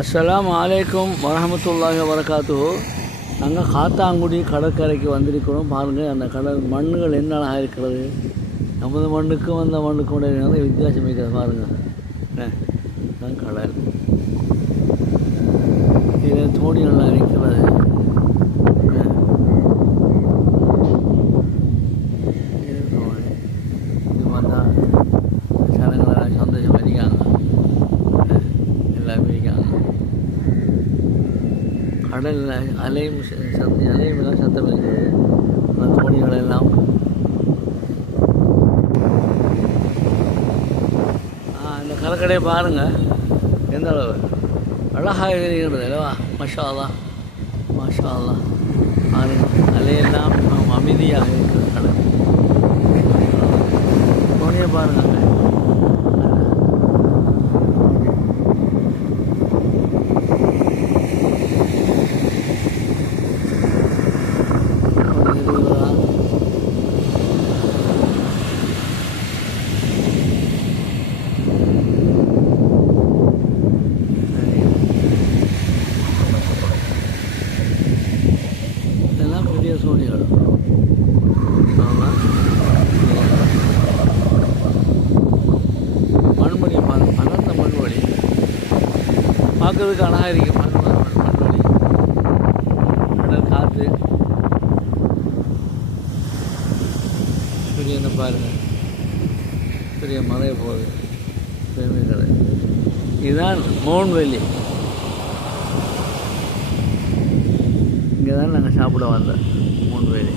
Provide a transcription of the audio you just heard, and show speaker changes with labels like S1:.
S1: அஸ்லாம் வலைக்கம் வரஹமத்துல்லாஹி வரகாத்து நாங்கள் காத்தாங்குடி கடற்கரைக்கு வந்திருக்கிறோம். பாருங்கள் அந்த கடல் மண்ணுகள் என்ன அழகாக இருக்கிறது நமது மண்ணுக்கும் அந்த மண்ணுக்கும் உடைய வித்தியாசம் இருக்கிறது பாருங்கள் கடல். இதில் தோணி நல்லா இருக்கிறது. கடல் அலையும் சத்தம் அலையும் எல்லாம் சத்தம் இருக்குது அந்த தோணிகள் எல்லாம். ஆ கலக்கடையை பாருங்கள் எந்த அளவு? அழகாக இருக்கிறது அல்லவா மஷாலா மஷாலா அலையெல்லாம் அமைதியாக இருக்கிறது கடல். பெரிய சூரியன் ஆமா. மண்மணி பாருங்க மண்வழி. பார்க்கறதுக்கு அழகாக இருக்கு. மண் மண் மண்வழி. கடல் காற்று. சூரியனை பாருங்கள் பெரிய மலையை போகுது பெருமை கடல் இதுதான் மோன்வெளி இங்கே தான் நாங்கள் சாப்பிட வந்தோம் மூணு பேர்.